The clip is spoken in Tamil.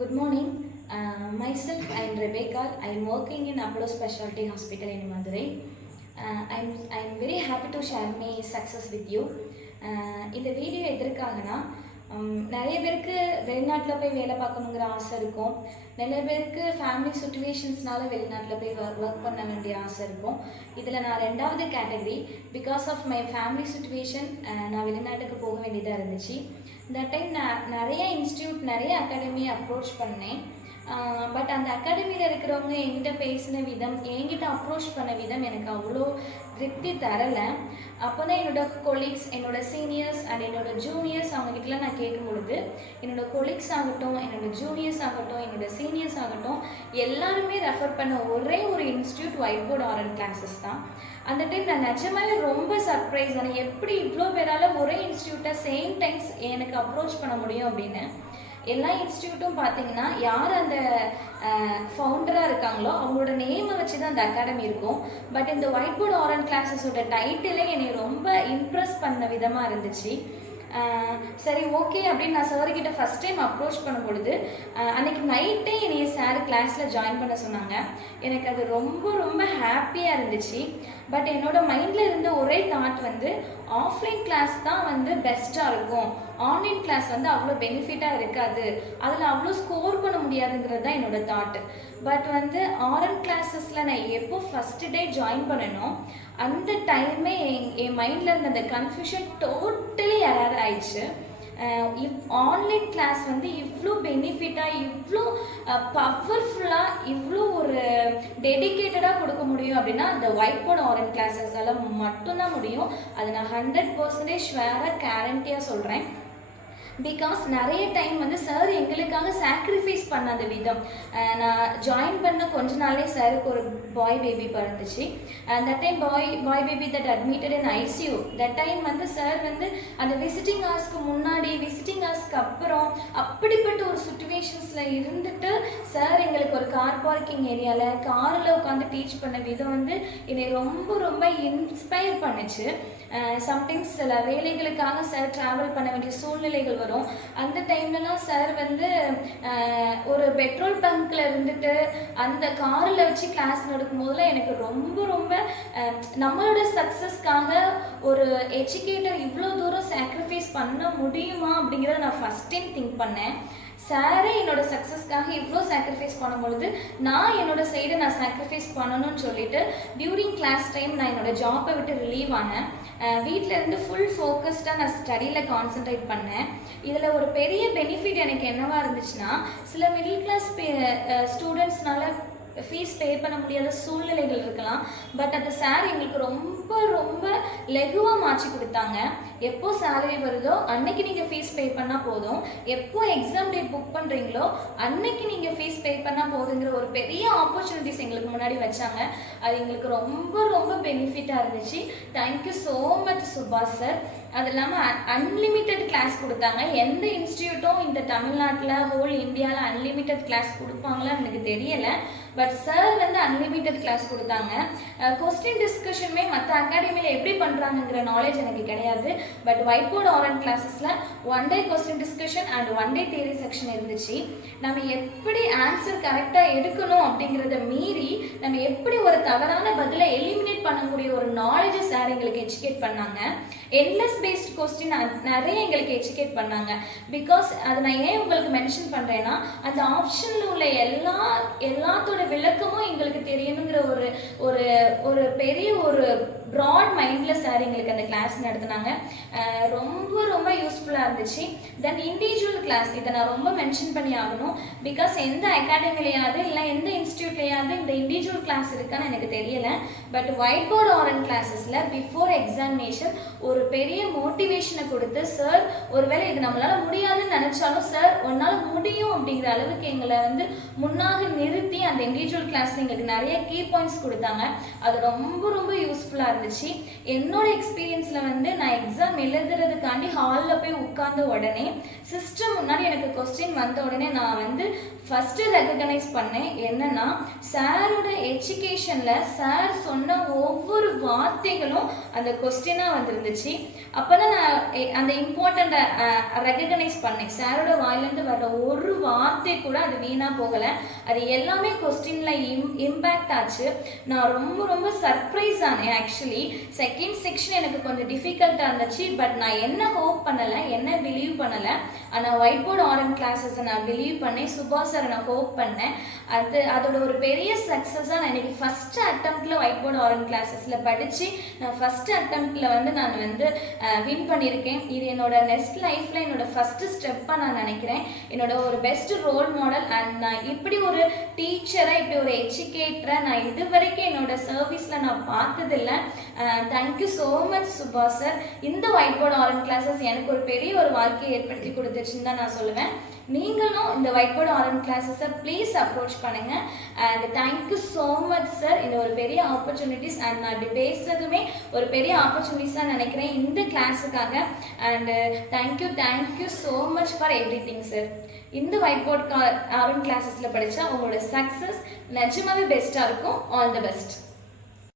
Good morning. Myself, I am Rebecca. I am working in Apollo Specialty Hospital in Madurai. I'm very happy to share my success with you. இந்த வீடியோ எதற்காகனா நிறைய பேருக்கு வெளிநாட்டில் போய் வேலை பார்க்கணுங்கிற ஆசை இருக்கும். நிறைய பேருக்கு ஃபேமிலி சுச்சுவேஷன்ஸ்னால வெளிநாட்டில் போய் ஒர்க் பண்ண வேண்டிய ஆசை இருக்கும். இதில் நான் ரெண்டாவது category. Because of my family situation நான் வெளிநாட்டுக்கு போக வேண்டியதாக இருந்துச்சு. தட் டைம் நான் நிறைய இன்ஸ்டியூட் நிறைய அகாடமியை அப்ரோச் பண்ணேன். பட் அந்த அகாடமியில் இருக்கிறவங்க என்கிட்ட பேசின விதம், என்கிட்ட அப்ரோச் பண்ண விதம் எனக்கு அவ்வளோ திருப்தி தரலை. அப்போ தான் என்னோடய கொலீக்ஸ், என்னோடய சீனியர்ஸ் அண்ட் என்னோடய ஜூனியர்ஸ் அவங்ககிட்டலாம் நான் கேட்கும் பொழுது என்னோடய கொலீக்ஸ் ஆகட்டும், என்னோடய ஜூனியர்ஸ் ஆகட்டும், என்னோடய சீனியர்ஸ் ஆகட்டும் எல்லாருமே ரெஃபர் பண்ண ஒரே ஒரு இன்ஸ்டியூட் ஒயிட் போர்ட் ஆரல் கிளாஸஸ் தான். அந்த டைம் நான் நிஜமாலே ரொம்ப சர்ப்ரைஸ் ஆனால் எப்படி இவ்வளோ பேரால் ஒரே இன்ஸ்டியூட்டை சேம் டைம்ஸ் எனக்கு அப்ரோச் பண்ண முடியும் அப்படின்னு. எல்லா இன்ஸ்டியூட்டும் பார்த்தீங்கன்னா யார் அந்த ஃபவுண்டராக இருக்காங்களோ அவங்களோட நேமை வச்சு தான் அந்த அகாடமி இருக்கும். பட் இந்த ஒயிட் போர்ட் ஆரல் கிளாஸஸோட டைட்டிலே என்னை ரொம்ப இம்ப்ரெஸ் பண்ண விதமாக இருந்துச்சு. சரி ஓகே அப்படின்னு நான் சார்கிட்ட ஃபஸ்ட் டைம் அப்ரோச் பண்ணும் பொழுது அன்றைக்கி நைட்டே என்னைய சார் கிளாஸில் ஜாயின் பண்ண சொன்னாங்க. எனக்கு அது ரொம்ப ரொம்ப ஹாப்பியாக இருந்துச்சு. பட் என்னோடய மைண்டில் இருந்த ஒரே தாட் வந்து ஆஃப்லைன் கிளாஸ் தான் பெஸ்ட்டாக இருக்கும், ஆன்லைன் கிளாஸ் அவ்வளோ பெனிஃபிட்டாக இருக்காது, அதில் அவ்வளோ ஸ்கோர் பண்ண முடியாதுங்கிறது தான் என்னோடய தாட்டு. பட் ஆரல் கிளாஸஸில் நான் எப்போ ஃபஸ்ட்டு டே ஜாயின் பண்ணணும் அந்த டைமே என் மைண்டில் இருந்த அந்த கன்ஃபியூஷன் டோட்டலி எரர் ஆயிடுச்சு. ஆன்லைன் கிளாஸ் இவ்வளோ பெனிஃபிட்டாக, இவ்வளோ பவர்ஃபுல்லாக, இவ்வளோ ஒரு டெடிக்கேட்டடாக கொடுக்க முடியும் அப்படின்னா அந்த ஒயிட் போர்ட் ஆரல் கிளாஸஸால் மட்டும்தான் முடியும். அது நான் 100% ஷுவராக கேரண்டியாக சொல்கிறேன். பிகாஸ் நிறைய டைம் சார் எங்களுக்காக சாக்ரிஃபைஸ் பண்ண அந்த விதம். நான் ஜாயின் பண்ண கொஞ்ச நாளே சாருக்கு ஒரு பாய் பேபி பிறந்துச்சு. That time boy baby that admitted in ICU. That time sir அந்த விசிட்டிங் ஹவர்ஸ்க்கு முன்னாடி, விசிட்டிங் ஹவர்ஸ்க்கு அப்புறம் அப்படிப்பட்ட ஒரு சுச்சுவேஷன்ஸில் இருந்துட்டு சார் எங்களுக்கு ஒரு கார் பார்க்கிங் ஏரியாவில் காரில் உட்காந்து டீச் பண்ண விதம் என்னை ரொம்ப ரொம்ப இன்ஸ்பயர் பண்ணுச்சு. சம்டைம்ஸ் சில வேலைகளுக்காக சார் ட்ராவல் பண்ண வேண்டிய சூழ்நிலைகள் வரும். அந்த டைம்லலாம் சார் ஒரு பெட்ரோல் பங்க்கில் இருந்துட்டு அந்த காரில் வச்சு கிளாஸ் நடக்கும் போதெல்லாம் எனக்கு ரொம்ப ரொம்ப நம்மளோட சக்ஸஸ்க்காக ஒரு எஜுகேட்டர் இவ்வளோ தூரம் சாக்ரிஃபைஸ் பண்ண முடியுமா அப்படிங்கிறத நான் ஃபஸ்ட் டைம் திங்க் பண்ணேன். சாரே என்னோட சக்ஸஸ்க்காக இவ்வளோ சாக்ரிஃபைஸ் பண்ணும் பொழுது நான் என்னோட சைடை நான் சாக்ரிஃபைஸ் பண்ணணும்னு சொல்லிட்டு டியூரிங் கிளாஸ் டைம் நான் என்னோட ஜாப்பை விட்டு ரிலீவ் ஆனேன். வீட்டில் இருந்து ஃபுல் ஃபோக்கஸ்டாக நான் ஸ்டடியில் கான்சென்ட்ரேட் பண்ணேன். இதில் ஒரு பெரிய பெனிஃபிட் எனக்கு என்னவா இருந்துச்சுன்னா, சில மிடில் கிளாஸ் ஸ்டூடெண்ட்ஸ்னால ஃபீஸ் பே பண்ண முடியாத சூழ்நிலைகள் இருக்கலாம். பட் அந்த சார் எங்களுக்கு ரொம்ப ரொம்ப லெகுவாக மாற்றி கொடுத்தாங்க. எப்போ சேலரி வருதோ அன்னைக்கு நீங்கள் ஃபீஸ் பே பண்ணால் போதும், எப்போ எக்ஸாம் டேட் புக் பண்ணுறீங்களோ அன்னைக்கு நீங்கள் ஃபீஸ் பே பண்ணால் போதுங்கிற ஒரு பெரிய ஆப்பர்ச்சுனிட்டிஸ் எங்களுக்கு முன்னாடி வச்சாங்க. அது எங்களுக்கு ரொம்ப ரொம்ப பெனிஃபிட்டாக இருந்துச்சு. தேங்க்யூ ஸோ மச் சுபாஷ் சார். அது இல்லாமல் அன்லிமிட்டெட் கிளாஸ் கொடுத்தாங்க. எந்த இன்ஸ்டியூட்டும் இந்த தமிழ்நாட்டில் ஹோல் இந்தியாவில் அன்லிமிட்டெட் கிளாஸ் கொடுப்பாங்களான்னு எனக்கு தெரியலை. பட் சார் அன்லிமிட்டெட் கிளாஸ் கொடுத்தாங்க. கொஸ்டின் டிஸ்கஷனுமே மற்ற அகாடமியில் எப்படி பண்ணுறாங்கங்கிற நாலேஜ் எனக்கு கிடையாது. பட் ஒயிட் போர்ட் ஆரல் கிளாஸஸில் 1 day question discussion and 1 day theory section இருந்துச்சு. நம்ம எப்படி ஆன்சர் கரெக்டாக எடுக்கணும் அப்படிங்கிறத மீறி நம்ம எப்படி ஒரு தவறான பதிலை எலிமினேட் பண்ணக்கூடிய ஒரு நாலேஜை சார் எங்களுக்கு எஜுகேட் பண்ணாங்க. என்லெஸ் பேஸ்ட் கொஸ்டின் நிறைய எங்களுக்கு எஜுகேட் பண்ணாங்க. பிகாஸ் அதை நான் ஏன் உங்களுக்கு மென்ஷன் பண்ணுறேன்னா, அந்த ஆப்ஷனில் உள்ள எல்லாத்தோட விளக்கமும் எங்களுக்கு தெரியணுங்கிற ஒரு பெரிய ஒரு ப்ராட் மைண்டில் சார் எங்களுக்கு அந்த கிளாஸ் நடத்தினாங்க. ரொம்ப ரொம்ப யூஸ்ஃபுல்லாக இருந்துச்சு. தென் இண்டிவிஜுவல் கிளாஸ், இதை நான் ரொம்ப மென்ஷன் பண்ணி ஆகணும். பிகாஸ் எந்த அகாடமிலையாவது இல்லை எந்த இன்ஸ்டியூட்லையாவது இந்த இண்டிவிஜுவல் கிளாஸ் இருக்கான்னு எனக்கு தெரியலை. பட் ஒயிட் போர்ட் ஆரல் கிளாஸஸில் பிஃபோர் எக்ஸாமினேஷன் ஒரு பெரிய மோட்டிவேஷனை கொடுத்து, சார் ஒருவேளை இது நம்மளால் முடியாதுன்னு நினச்சாலும் சார் உன்னால் முடியும் அப்படிங்கிற அளவுக்கு எங்களை முன்னாக நிறுத்தி அந்த இண்டிவிஜுவல் கிளாஸில் எங்களுக்கு நிறைய கீ பாயிண்ட்ஸ் கொடுத்தாங்க. அது ரொம்ப ரொம்ப யூஸ்ஃபுல்லாக இருந்துச்சு. என்னோட எக்ஸ்பீரியன்ஸில் நான் எக்ஸாம் எழுதுறதுக்காண்டி ஹாலில் போய் உட்கார்ந்த உடனே சிஸ்டம் முன்னாடி எனக்கு கொஸ்டின் வந்த உடனே நான் ஃபஸ்ட்டு ரெகக்னைஸ் பண்ணேன். என்னன்னா, சாரோட எஜுகேஷனில் சார் சொன்ன ஒவ்வொரு வார்த்தைகளும் அந்த கொஸ்டினாக வந்துருந்துச்சு. அப்போ தான் நான் அந்த இம்பார்ட்டண்ட்டை ரெகக்னைஸ் பண்ணேன். சாரோட வாயிலேருந்து வர்ற ஒரு வார்த்தை கூட அது வீணாக போகலை. அது எல்லாமே கொஸ்டினில் இம்பேக்ட் ஆச்சு. நான் ரொம்ப ரொம்ப சர்ப்ரைஸ் ஆனேன். ஆக்சுவலி செகண்ட் செக்ஷன் எனக்கு கொஞ்சம் டிஃபிகல்ட்டாக இருந்துச்சு. பட் நான் என்ன ஹோப் பண்ணலை, என்ன பிலீவ் பண்ணலை, ஆனால் ஒயிட் போர்டு ஆரல் கிளாஸஸை நான் பிலீவ் பண்ணேன். சுபா சாரை நான் ஹோப் பண்ணேன். அதோட ஒரு பெரிய சக்ஸஸாக நான் எனக்கு ஃபஸ்ட்டு அட்டம்ப்டில் ஒயிட் போர்டு ஆரல் கிளாஸஸில் படித்து நான் ஃபஸ்ட்டு அட்டம்ப்டில் நான் வின் பண்ணியிருக்கேன். இது என்னோட நெக்ஸ்ட் லைஃப்பில் என்னோட ஃபஸ்ட்டு ஸ்டெப்பாக நான் நினைக்கிறேன். என்னோட ஒரு பெஸ்ட் ரோல் மாடல். அண்ட் நான் இப்படி ஒரு டீச்சராக, இப்படி ஒரு எஜுகேட்டரை நான் இது வரைக்கும் என்னோட சர்வீஸில் நான் பார்த்ததில்லை. Thank you so much Subha sir. இந்த ஒயிட் போர்டு ஆரல் கிளாஸஸ் எனக்கு ஒரு பெரிய ஒரு வாழ்க்கையை ஏற்படுத்தி கொடுத்துருச்சுன்னு தான் நான் சொல்லுவேன். நீங்களும் இந்த white board Aral கிளாஸஸை please approach பண்ணுங்கள். And thank you so much sir. இந்த ஒரு பெரிய ஆப்பர்ச்சுனிட்டிஸ் அண்ட் நான் இப்படி பேசுகிறதுமே ஒரு பெரிய ஆப்பர்ச்சுனிட்டிஸாக நினைக்கிறேன் இந்த கிளாஸுக்காக. And thank you so much for everything sir. இந்த ஒயிட் போர்ட் ஆரல் கிளாஸஸில் படித்தா உங்களோட சக்ஸஸ் நிஜமாவே பெஸ்ட்டாக இருக்கும். All the best.